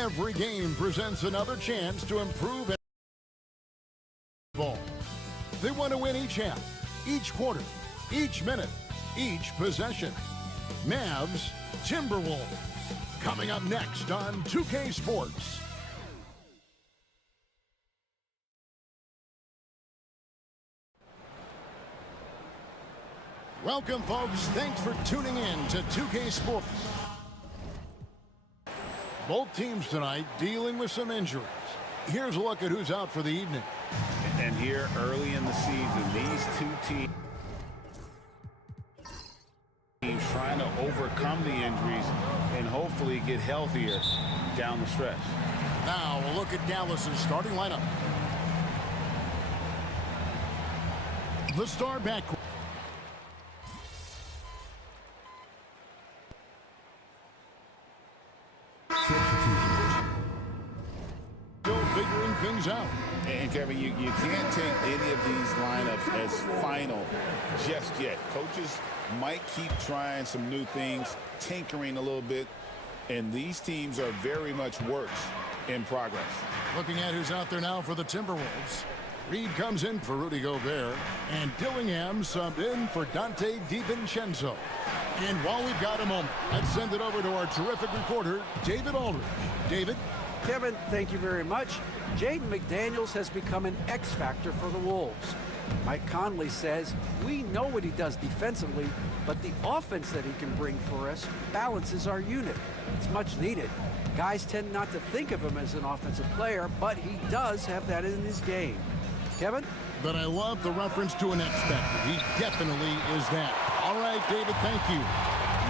Every game presents another chance to improve. Ball. They want to win each half, each quarter, each minute, each possession. Mavs, Timberwolves. Coming up next on 2K Sports. Welcome, folks. Thanks for tuning in to 2K Sports. Both teams tonight dealing with some injuries. Here's a look at who's out for the evening. And here early in the season, these two teams trying to overcome the injuries and hopefully get healthier down the stretch. Now we'll look at Dallas's starting lineup. The star backcourt. Still figuring things out. And Kevin, you can't take any of these lineups as final just yet. Coaches might keep trying some new things, tinkering a little bit, and these teams are very much works in progress. Looking at who's out there now for the Timberwolves. Reed comes in for Rudy Gobert, and Dillingham subbed in for Dante DiVincenzo. And while we've got a moment, let's send it over to our terrific reporter, David Aldridge. David? Kevin, thank you very much. Jaden McDaniels has become an X factor for the Wolves. Mike Conley says, we know what he does defensively, but the offense that he can bring for us balances our unit. It's much needed. Guys tend not to think of him as an offensive player, but he does have that in his game. Kevin? But I love the reference to an X factor. He definitely is that. All right, David, thank you.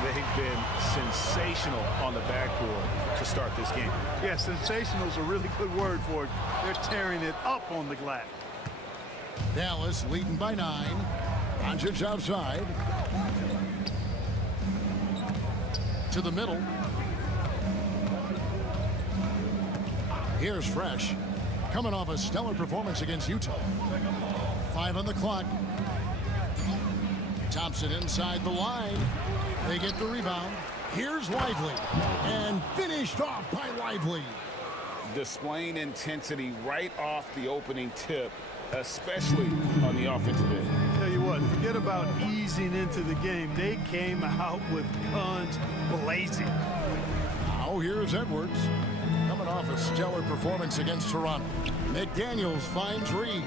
They've been sensational on the backboard to start this game. Yeah, sensational is a really good word for it. They're tearing it up on the glass. Dallas leading by 9. Doncic outside. To the middle. Here's Fresh. Coming off a stellar performance against Utah. 5 on the clock. Thompson inside the line. They get the rebound. Here's Lively. And finished off by Lively. Displaying intensity right off the opening tip, especially on the offensive end. Tell you what, forget about easing into the game. They came out with guns blazing. Now here's Edwards. Coming off a stellar performance against Toronto. McDaniels finds Reed.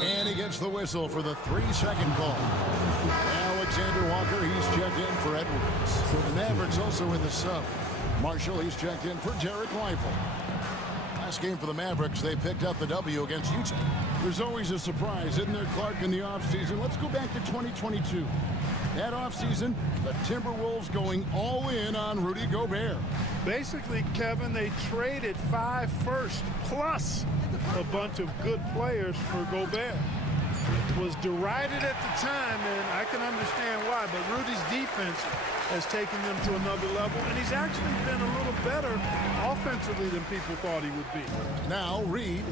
And he gets the whistle for the 3-second call. Alexander Walker, he's checked in for Edwards. The Mavericks also in the sub. Marshall, he's checked in for Derek Lively. Last game for the Mavericks, they picked up the W against Utah. There's always a surprise, isn't there, Clark, in the offseason? Let's go back to 2022. That offseason, the Timberwolves going all in on Rudy Gobert. Basically, Kevin, they traded 5 firsts plus a bunch of good players for Gobert. It was derided at the time, and I can understand why, but Rudy's defense has taken them to another level, and he's actually been a little better offensively than people thought he would be. Now Reed,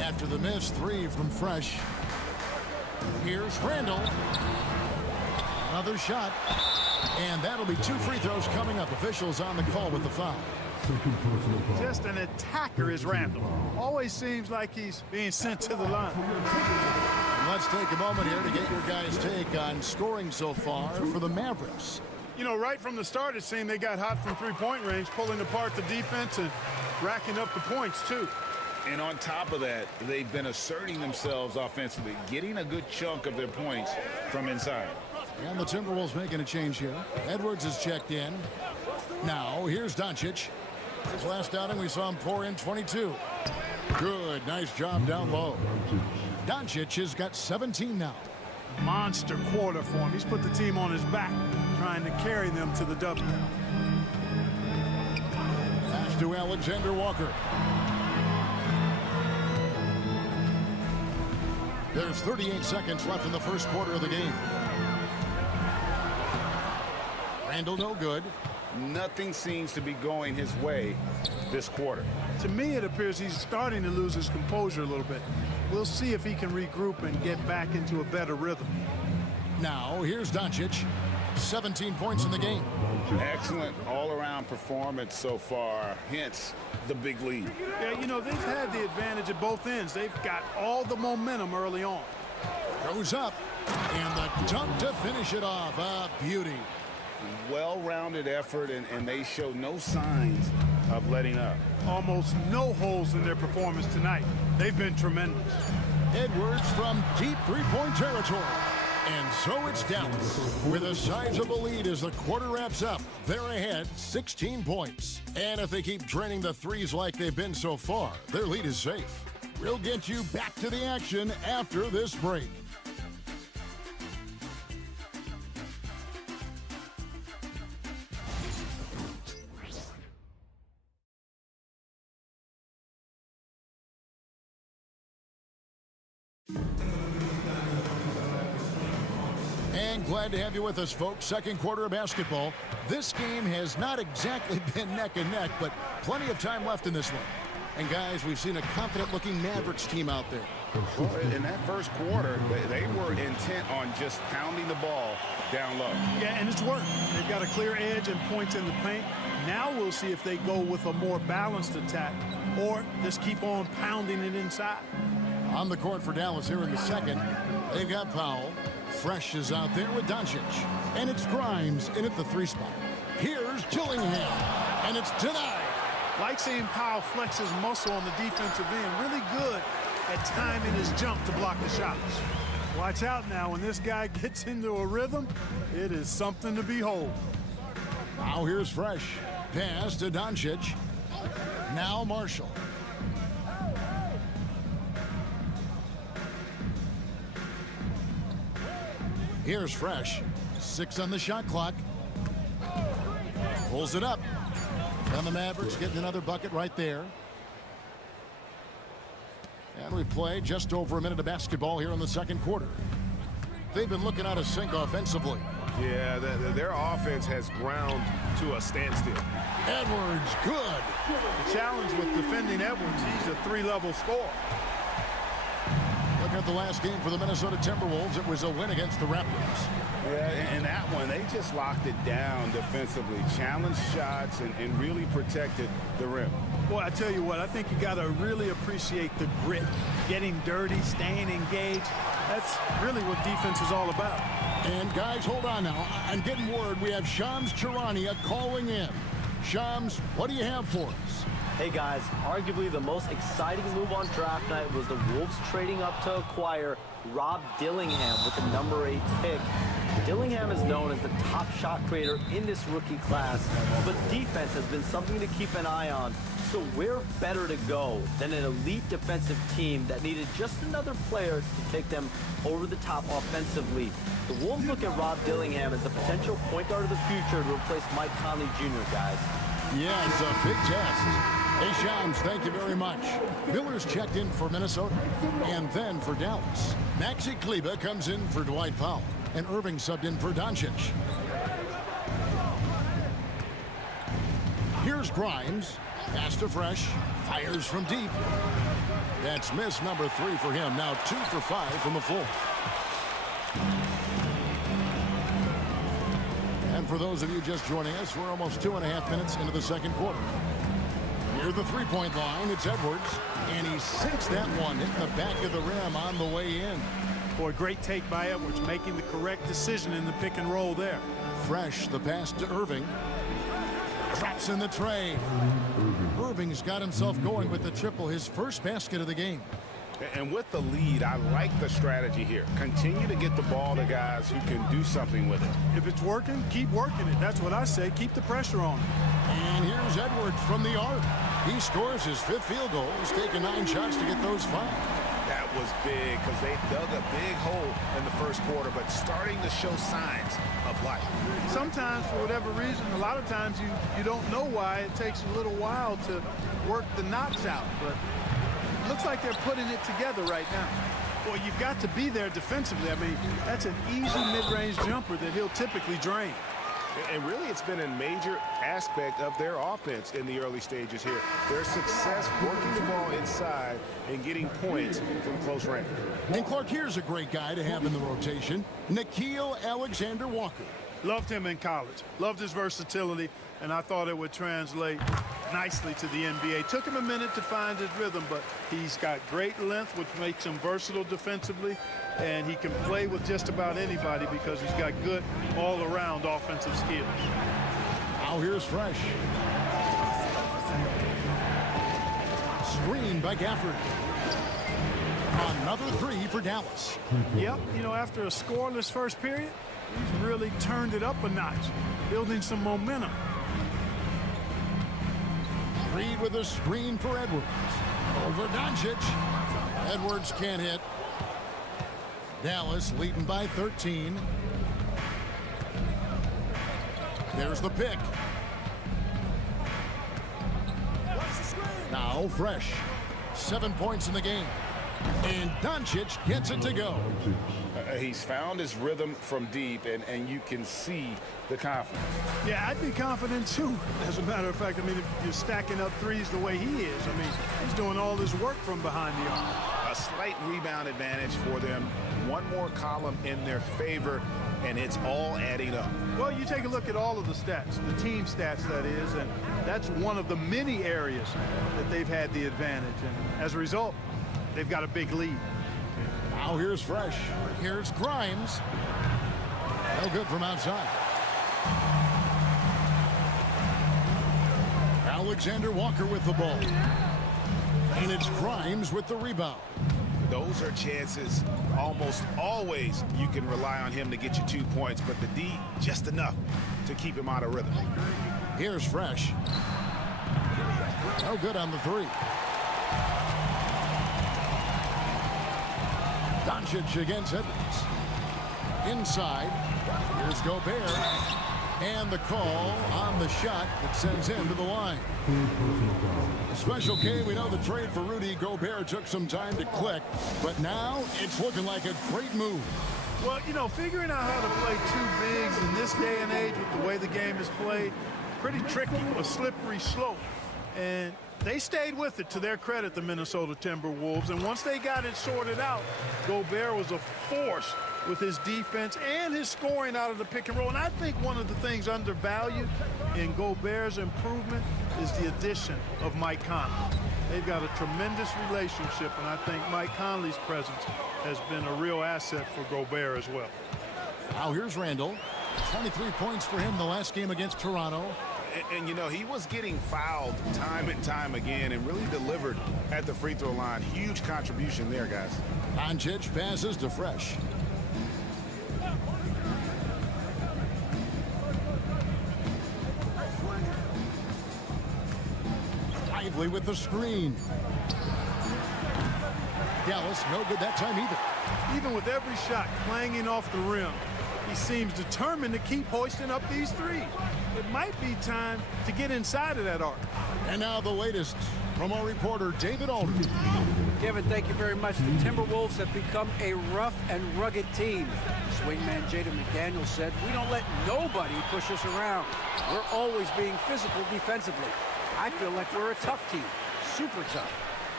after the missed 3 from Fresh. Here's Randall. Another shot, and that'll be 2 free throws coming up. Officials on the call with the foul. Just an attacker is Randall. Always seems like he's being sent to the line. And let's take a moment here to get your guys' take on scoring so far for the Mavericks. You know, right from the start, it seemed they got hot from three-point range, pulling apart the defense and racking up the points, too. And on top of that, they've been asserting themselves offensively, getting a good chunk of their points from inside. And the Timberwolves making a change here. Edwards is checked in. Now, here's Doncic. His last outing, we saw him pour in 22. Good, nice job down low. Doncic has got 17 now. Monster quarter for him. He's put the team on his back, trying to carry them to the W. Pass to Alexander Walker. There's 38 seconds left in the first quarter of the game. Randall no good. Nothing seems to be going his way this quarter. To me, it appears he's starting to lose his composure a little bit. We'll see if he can regroup and get back into a better rhythm. Now, here's Doncic. 17 points in the game. Excellent all-around performance so far, hence the big lead. Yeah, you know, they've had the advantage at both ends. They've got all the momentum early on. Goes up, and the dunk to finish it off. A beauty. Well-rounded effort, and they show no signs of letting up. Almost no holes in their performance tonight. They've been tremendous. Edwards from deep three-point territory. And so it's Dallas with a sizable lead as the quarter wraps up. They're ahead 16 points. And if they keep draining the threes like they've been so far, their lead is safe. We'll get you back to the action after this break. And glad to have you with us, folks. Second quarter of basketball. This game has not exactly been neck and neck, but plenty of time left in this one. And guys, we've seen a confident-looking Mavericks team out there. Well, in that first quarter, they were intent on just pounding the ball down low. Yeah, and it's worked. They've got a clear edge and points in the paint. Now we'll see if they go with a more balanced attack or just keep on pounding it inside. On the court for Dallas here in the second, they've got Powell. Fresh is out there with Doncic. And it's Grimes in at the three spot. Here's Dillingham, and it's denied. Like seeing Powell flex his muscle on the defensive end. Really good at timing his jump to block the shots. Watch out now. When this guy gets into a rhythm, it is something to behold. Now here's Fresh. Pass to Doncic. Now Marshall. Here's Fresh. 6 on the shot clock. Pulls it up. And the Mavericks getting another bucket right there. And we play just over a minute of basketball here in the second quarter. They've been looking out of sync offensively. Yeah, their offense has ground to a standstill. Edwards, good. The challenge with defending Edwards, he's a three-level scorer. Looking at the last game for the Minnesota Timberwolves, it was a win against the Raptors. Yeah, and that one, they just locked it down defensively, challenged shots, and really protected the rim. Boy, I tell you what, I think you got to really appreciate the grit, getting dirty, staying engaged. That's really what defense is all about. And guys, hold on now. I'm getting word we have Shams Charania calling in. Shams, what do you have for us? Hey guys, arguably the most exciting move on draft night was the Wolves trading up to acquire Rob Dillingham with the number 8 pick. Dillingham is known as the top shot creator in this rookie class, but defense has been something to keep an eye on. So where better to go than an elite defensive team that needed just another player to take them over the top offensively. The Wolves look at Rob Dillingham as a potential point guard of the future to replace Mike Conley Jr., guys. Yeah, it's a big test. Hey, Shams, thank you very much. Miller's checked in for Minnesota and then for Dallas. Maxi Kleber comes in for Dwight Powell, and Irving subbed in for Doncic. Here's Grimes. Pass to Fresh. Fires from deep. That's miss number 3 for him. Now 2 for 5 from the floor. And for those of you just joining us, we're almost 2.5 minutes into the second quarter. Near the three-point line, it's Edwards, and he sinks that one, hitting the back of the rim on the way in. Boy, great take by Edwards, making the correct decision in the pick and roll there. Fresh, the pass to Irving. Traps in the tray. Irving's got himself going with the triple, his first basket of the game. And with the lead, I like the strategy here. Continue to get the ball to guys who can do something with it. If it's working, keep working it. That's what I say. Keep the pressure on. And here's Edwards from the arc. He scores his 5th field goal. He's taken 9 shots to get those 5. That was big because they dug a big hole in the first quarter, but starting to show signs of life. Sometimes, for whatever reason, a lot of times you don't know why. It takes a little while to work the knots out, but looks like they're putting it together right now. Well, you've got to be there defensively. I mean, that's an easy mid-range jumper that he'll typically drain. And really, it's been a major aspect of their offense in the early stages here. Their success working the ball inside and getting points from close range. And Clark, here's a great guy to have in the rotation, Nickeil Alexander-Walker. Loved him in college. Loved his versatility, and I thought it would translate nicely to the NBA. Took him a minute to find his rhythm, but he's got great length, which makes him versatile defensively, and he can play with just about anybody because he's got good all-around offensive skills. Now here's Fresh. Screen by Gafford. Another three for Dallas. Yep, you know, after a scoreless first period, he's really turned it up a notch, building some momentum. Reed with a screen for Edwards. Over Doncic. Edwards can't hit. Dallas leading by 13. There's the pick. Now Fresh. 7 points in the game. And Doncic gets it to go. He's found his rhythm from deep, and you can see the confidence. Yeah, I'd be confident too. As a matter of fact, I mean, if you're stacking up threes the way he is, I mean, he's doing all his work from behind the arc. A slight rebound advantage for them. One more column in their favor, and it's all adding up. Well, you take a look at all of the stats, the team stats, that is, and that's one of the many areas that they've had the advantage. And as a result, they've got a big lead. Now here's Fresh. Here's Grimes. No good from outside. Alexander Walker with the ball. And it's Grimes with the rebound. Those are chances almost always you can rely on him to get you 2 points, but the D just enough to keep him out of rhythm. Here's Fresh. No good on the three. Doncic against Edwards. Inside. Here's Gobert. And the call on the shot that sends him to the line. Special K, we know the trade for Rudy Gobert took some time to click, but now it's looking like a great move. Well, you know, figuring out how to play two bigs in this day and age with the way the game is played, pretty tricky, a slippery slope. And they stayed with it, to their credit, the Minnesota Timberwolves. And once they got it sorted out, Gobert was a force with his defense and his scoring out of the pick and roll. And I think one of the things undervalued in Gobert's improvement is the addition of Mike Conley. They've got a tremendous relationship, and I think Mike Conley's presence has been a real asset for Gobert as well. Now here's Randall. 23 points for him the last game against Toronto. And you know, he was getting fouled time and time again and really delivered at the free throw line. Huge contribution there, guys. Doncic passes to Fresh. Lively with the screen. Dallas no good that time either. Even with every shot clanging off the rim, he seems determined to keep hoisting up these threes. It might be time to get inside of that arc. And now the latest from our reporter, David Aldridge. Kevin, thank you very much. The Timberwolves have become a rough and rugged team. Swingman Jaden McDaniels said, "We don't let nobody push us around. We're always being physical defensively. I feel like we're a tough team, super tough."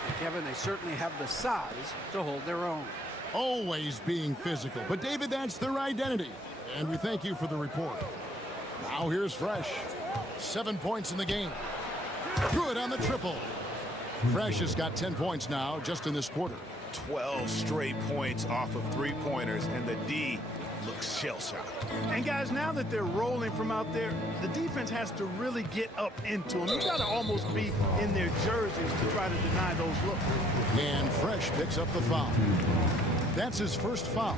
And Kevin, they certainly have the size to hold their own. Always being physical. But David, that's their identity. And we thank you for the report. Now here's Fresh. 7 points in the game. Good on the triple. Fresh has got 10 points now just in this quarter. 12 straight points off of three-pointers, and the D looks shell-shocked. And guys, now that they're rolling from out there, the defense has to really get up into them. You got to almost be in their jerseys to try to deny those looks. And Fresh picks up the foul. That's his first foul.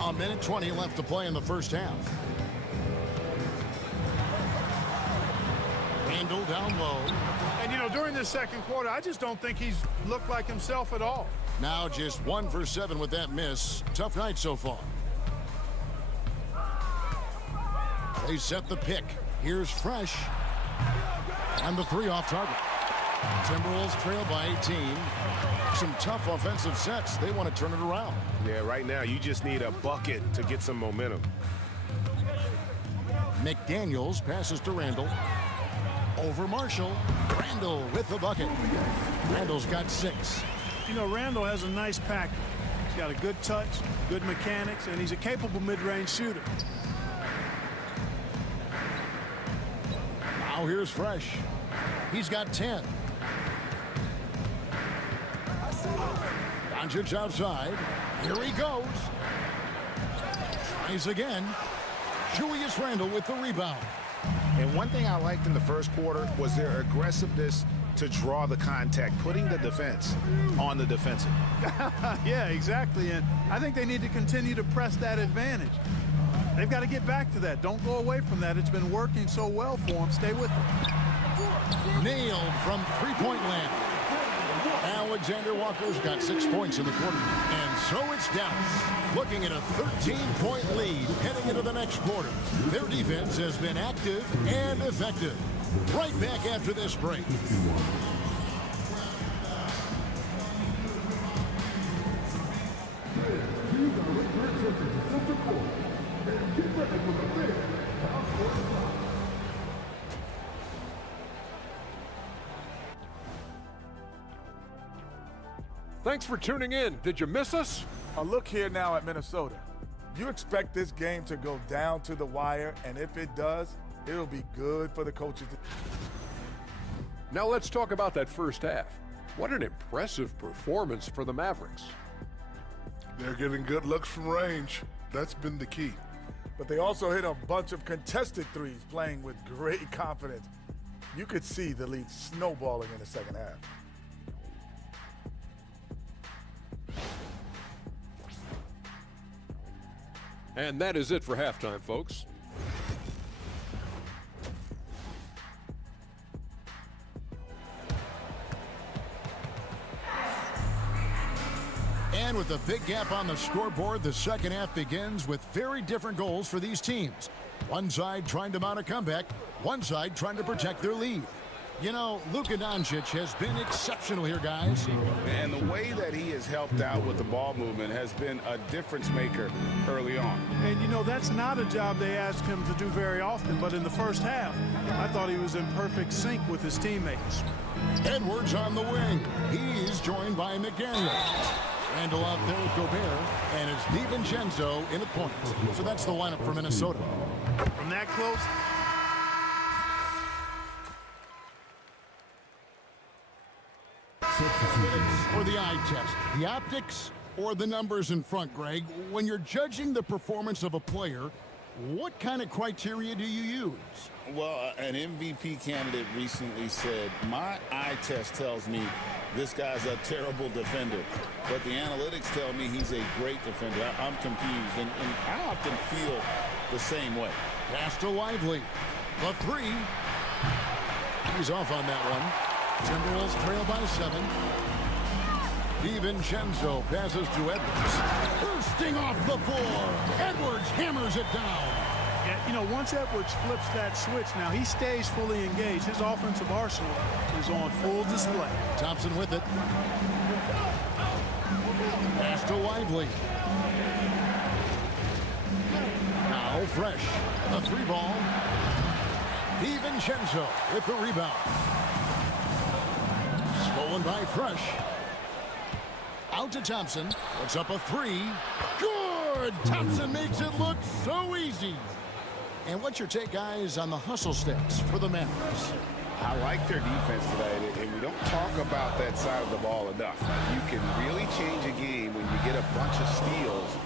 A minute 20 left to play in the first half. Randall down low. And, you know, during this second quarter, I just don't think he's looked like himself at all. Now just 1 for 7 with that miss. Tough night so far. They set the pick. Here's Fresh. And the three off target. Timberwolves trail by 18. Some tough offensive sets. They want to turn it around. Yeah, right now you just need a bucket to get some momentum. McDaniels passes to Randall. Over Marshall. Randall with the bucket. Randall's got 6. You know, Randall has a nice package. He's got a good touch, good mechanics, and he's a capable mid-range shooter. Now here's Fresh. He's got 10. Doncic outside. Here he goes. Tries again. Julius Randle with the rebound. And one thing I liked in the first quarter was their aggressiveness to draw the contact, putting the defense on the defensive. Yeah, exactly. And I think they need to continue to press that advantage. They've got to get back to that. Don't go away from that. It's been working so well for them. Stay with it. Nailed from three-point land. Alexander Walker's got 6 points in the quarter. And so it's Dallas looking at a 13-point lead heading into the next quarter. Their defense has been active and effective. Right back after this break. Thanks for tuning in. Did you miss us? A look here now at Minnesota. You expect this game to go down to the wire, and if it does, it'll be good for the coaches. Now let's talk about that first half. What an impressive performance for the Mavericks. They're getting good looks from range. That's been the key. But they also hit a bunch of contested threes, playing with great confidence. You could see the lead snowballing in the second half. And that is it for halftime, folks. And with a big gap on the scoreboard, the second half begins with very different goals for these teams. One side trying to mount a comeback, one side trying to protect their lead. You know, Luka Doncic has been exceptional here, guys. And the way that he has helped out with the ball movement has been a difference maker early on. And, you know, that's not a job they ask him to do very often, but in the first half, I thought he was in perfect sync with his teammates. Edwards on the wing. He's joined by McDaniel. Randle out there with Gobert, and it's DiVincenzo in at point. So that's the lineup for Minnesota. From that close, or the eye test, the optics or the numbers in front, Greg. When you're judging the performance of a player, what kind of criteria do you use? Well, an MVP candidate recently said, my eye test tells me this guy's a terrible defender, but the analytics tell me he's a great defender. I'm confused, and I often feel the same way. Pass to Lively. The three. He's off on that one. Timberwolves trail by 7. DiVincenzo passes to Edwards. Bursting off the floor. Edwards hammers it down. you know, once Edwards flips that switch, now he stays fully engaged. His offensive arsenal is on full display. Thompson with it. Pass to Lively. Now Fresh. A 3-ball. DiVincenzo with the rebound. Stolen by Fresh. Out to Thompson. Puts up a 3. Good! Thompson makes it look so easy. And what's your take, guys, on the hustle steps for the Mavericks? I like their defense today, and we don't talk about that side of the ball enough. You can really change a game when you get a bunch of steals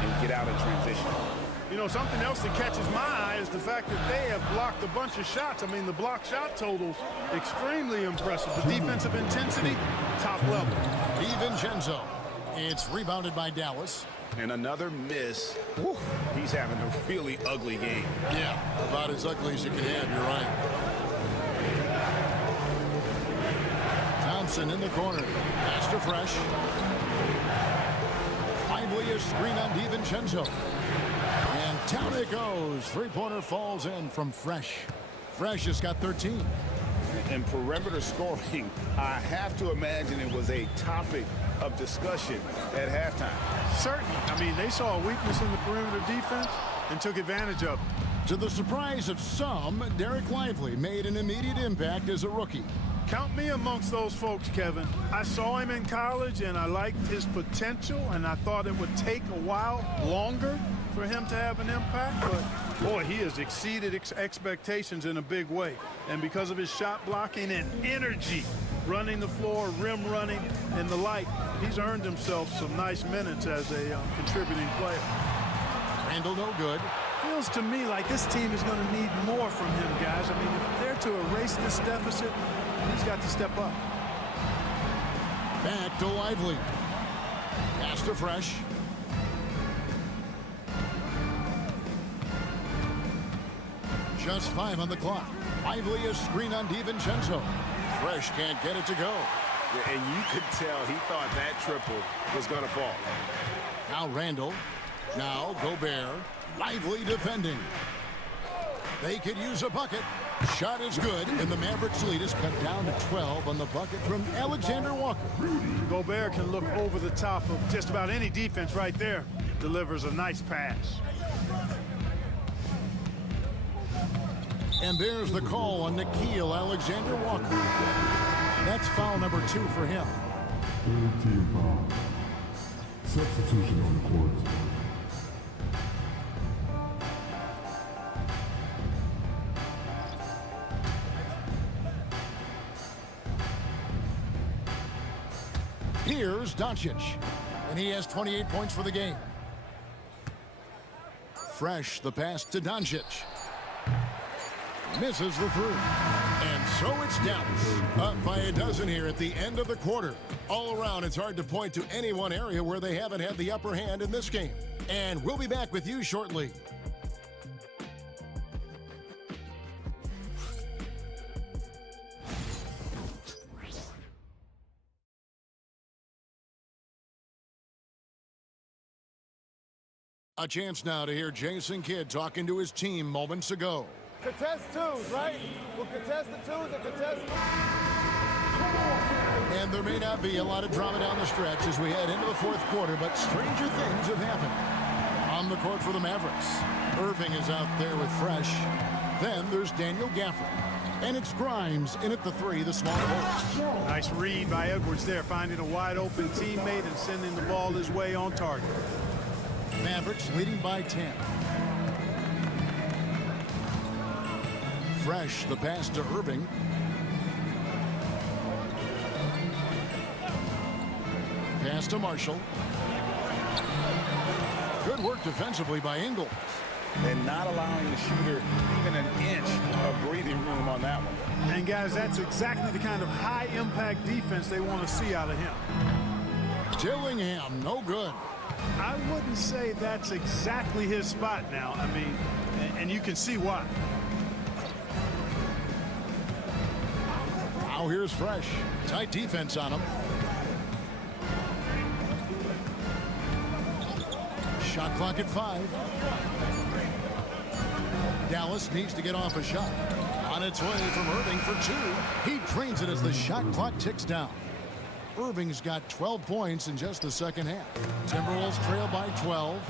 and get out in transition. You know, something else that catches my eye is the fact that they have blocked a bunch of shots. I mean, the block shot totals, extremely impressive. The defensive intensity, top level. DiVincenzo. It's rebounded by Dallas. And another miss. Whew, he's having a really ugly game. Yeah, about as ugly as you can have, you're right. Thompson in the corner. Pass to Fresh. Lively a screen on DiVincenzo. And down it goes. Three-pointer falls in from Fresh. Fresh has got 13. And perimeter scoring, I have to imagine it was a topic of discussion at halftime. Certainly. I mean, they saw a weakness in the perimeter defense and took advantage of it. To the surprise of some, Derek Lively made an immediate impact as a rookie. Count me amongst those folks, Kevin. I saw him in college, and I liked his potential, and I thought it would take a while longer for him to have an impact, but boy, he has exceeded expectations in a big way. And because of his shot blocking and energy, running the floor, rim running, and the like, he's earned himself some nice minutes as a contributing player. Randall no good. Feels to me like this team is going to need more from him, guys. I mean, if they're to erase this deficit, he's got to step up. Back to Lively. Pass to Fresh. Just 5 on the clock. Lively is screen on DiVincenzo. Fresh can't get it to go. And you could tell he thought that triple was going to fall. Now Randall. Now Gobert. Lively defending. They could use a bucket. Shot is good, and the Mavericks lead is cut down to 12 on the bucket from Alexander Walker. Gobert can look over the top of just about any defense right there. Delivers a nice pass. And there's the call on Nickeil Alexander Walker. That's foul number 2 for him. Third team foul. Substitution on the court. Here's Doncic, and he has 28 points for the game. Fresh, the pass to Doncic. Misses the three. And so it's Dallas, up by a dozen here at the end of the quarter. All around, it's hard to point to any one area where they haven't had the upper hand in this game. And we'll be back with you shortly. A chance now to hear Jason Kidd talking to his team moments ago. Contest twos, right? We'll contest the twos and contest. And there may not be a lot of drama down the stretch as we head into the fourth quarter, but stranger things have happened. On the court for the Mavericks, Irving is out there with Fresh. Then there's Daniel Gafford. And it's Grimes in at the 3, the small forward. Nice read by Edwards there, finding a wide open teammate and sending the ball his way on target. Mavericks leading by 10. Fresh, the pass to Irving. Pass to Marshall. Good work defensively by Ingles. And not allowing the shooter even an inch of breathing room on that one. And guys, that's exactly the kind of high impact defense they want to see out of him. Dillingham, no good. I wouldn't say that's exactly his spot now. I mean, and you can see why. Now here's Fresh. Tight defense on him. Shot clock at 5. Dallas needs to get off a shot. On its way from Irving for 2. He drains it as the shot clock ticks down. Irving's got 12 points in just the second half. Timberwolves trail by 12.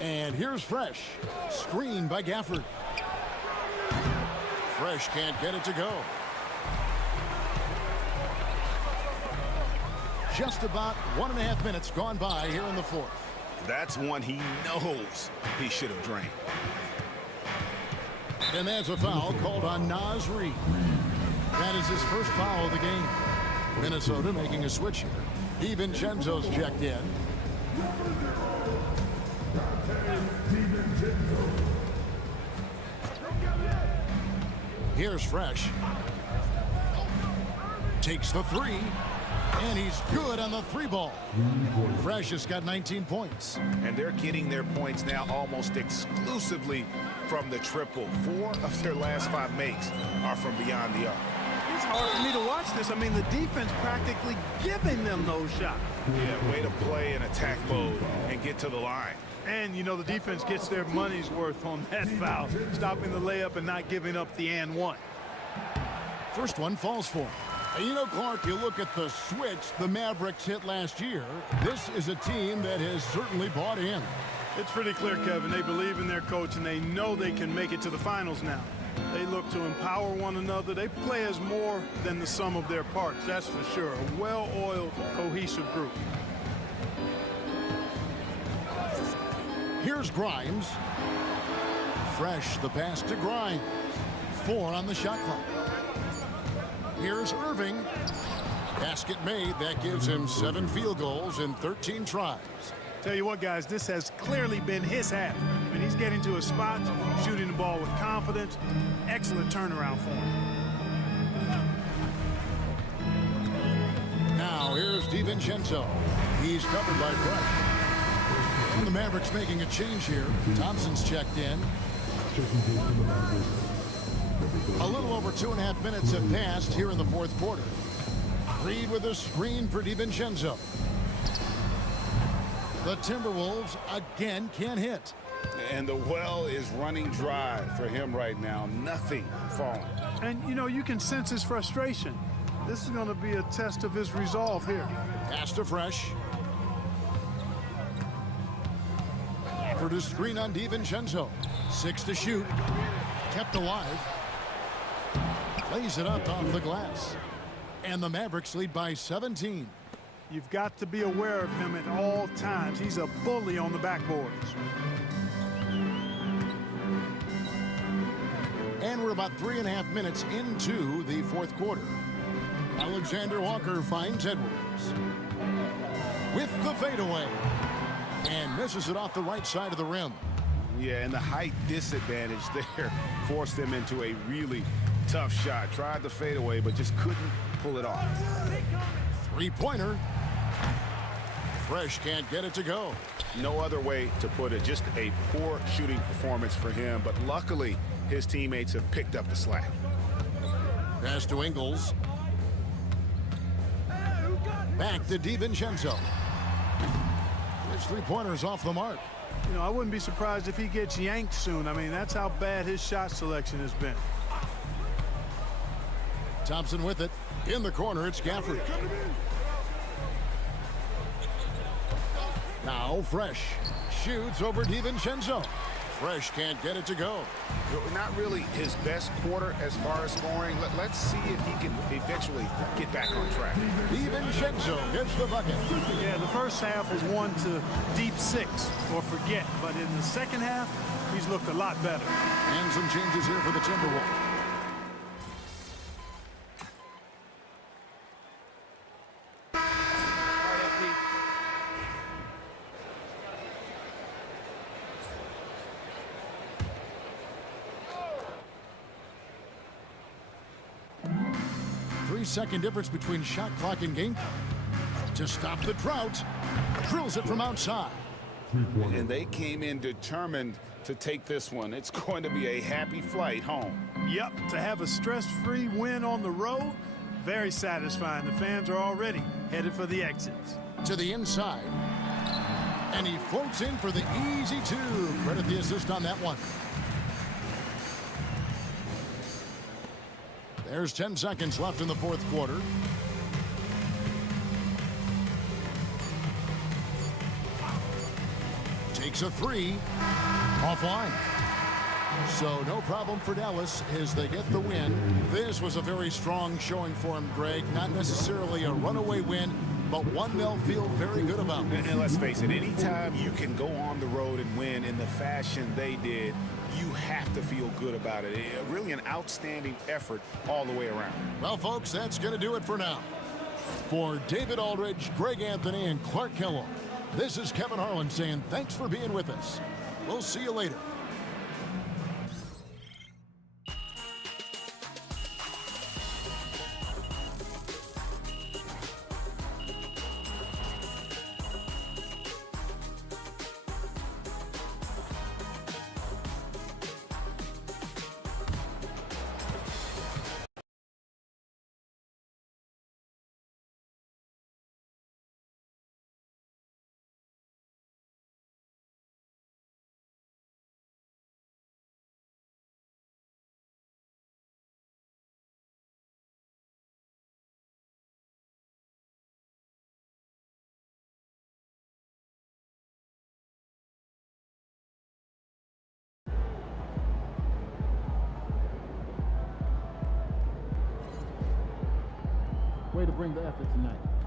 And here's Fresh. Screen by Gafford. Fresh can't get it to go. Just about 1.5 minutes gone by here in the fourth. That's one he knows he should have drained. And that's a foul called on Naz Reid. That is his first foul of the game. Minnesota making a switch here. DiVincenzo's checked in. Here's Fresh. Takes the 3. And he's good on the 3 ball. Fresh has got 19 points. And they're getting their points now almost exclusively from the triple. 4 of their last 5 makes are from beyond the arc. It's hard for me to watch this. I mean, the defense practically giving them those shots. Yeah, way to play in attack mode and get to the line. And, you know, the defense gets their money's worth on that foul. Stopping the layup and not giving up the and one. First one falls for him. And you know, Clark, you look at the switch the Mavericks hit last year. This is a team that has certainly bought in. It's pretty clear, Kevin. They believe in their coach, and they know they can make it to the finals now. They look to empower one another. They play as more than the sum of their parts, that's for sure. A well-oiled, cohesive group. Here's Grimes. Fresh, the pass to Grimes. 4 on the shot clock. Here's Irving. Basket made. That gives him 7 field goals in 13 tries. Tell you what, guys, this has clearly been his half. I mean, he's getting to a spot, shooting the ball with confidence. Excellent turnaround for him. Now here's DiVincenzo. He's covered by Fresh. And the Mavericks making a change here. Thompson's checked in. A little over 2.5 minutes have passed here in the fourth quarter. Reed with a screen for DiVincenzo. The Timberwolves again can't hit. And the well is running dry for him right now. Nothing falling. And, you know, you can sense his frustration. This is going to be a test of his resolve here. Pass to Fresh. For the screen on DiVincenzo. 6 to shoot. Kept alive. Lays it up off the glass. And the Mavericks lead by 17. You've got to be aware of him at all times. He's a bully on the backboards. And we're about 3.5 minutes into the fourth quarter. Alexander Walker finds Edwards. With the fadeaway. And misses it off the right side of the rim. Yeah, and the height disadvantage there forced them into a really tough shot. Tried the fadeaway, but just couldn't pull it off. Three-pointer. Fresh can't get it to go. No other way to put it. Just a poor shooting performance for him, but luckily his teammates have picked up the slack. Pass to Ingles. Back to DiVincenzo. His three-pointer's off the mark. You know, I wouldn't be surprised if he gets yanked soon. I mean, that's how bad his shot selection has been. Thompson with it. In the corner, it's Gafford. Now Fresh shoots over DiVincenzo. Fresh can't get it to go. Not really his best quarter as far as scoring. Let's see if he can eventually get back on track. DiVincenzo gets the bucket. Yeah, the first half was 1 to deep 6 or forget. But in the second half, he's looked a lot better. And some changes here for the Timberwolves. Three-second difference between shot clock and game clock. To stop the drought, drills it from outside. And they came in determined to take this one. It's going to be a happy flight home. Yep, to have a stress-free win on the road, very satisfying. The fans are already headed for the exits. To the inside. And he floats in for the easy 2. Credit the assist on that one. There's 10 seconds left in the fourth quarter. Takes a 3. Offline. So no problem for Dallas as they get the win. This was a very strong showing for him, Greg. Not necessarily a runaway win, but one they'll feel very good about. And let's face it, anytime you can go on the road and win in the fashion they did, you have to feel good about it. Really an outstanding effort all the way around. Well, folks, that's going to do it for now. For David Aldridge, Greg Anthony, and Clark Kellogg, this is Kevin Harlan saying thanks for being with us. We'll see you later. Way to bring the effort tonight.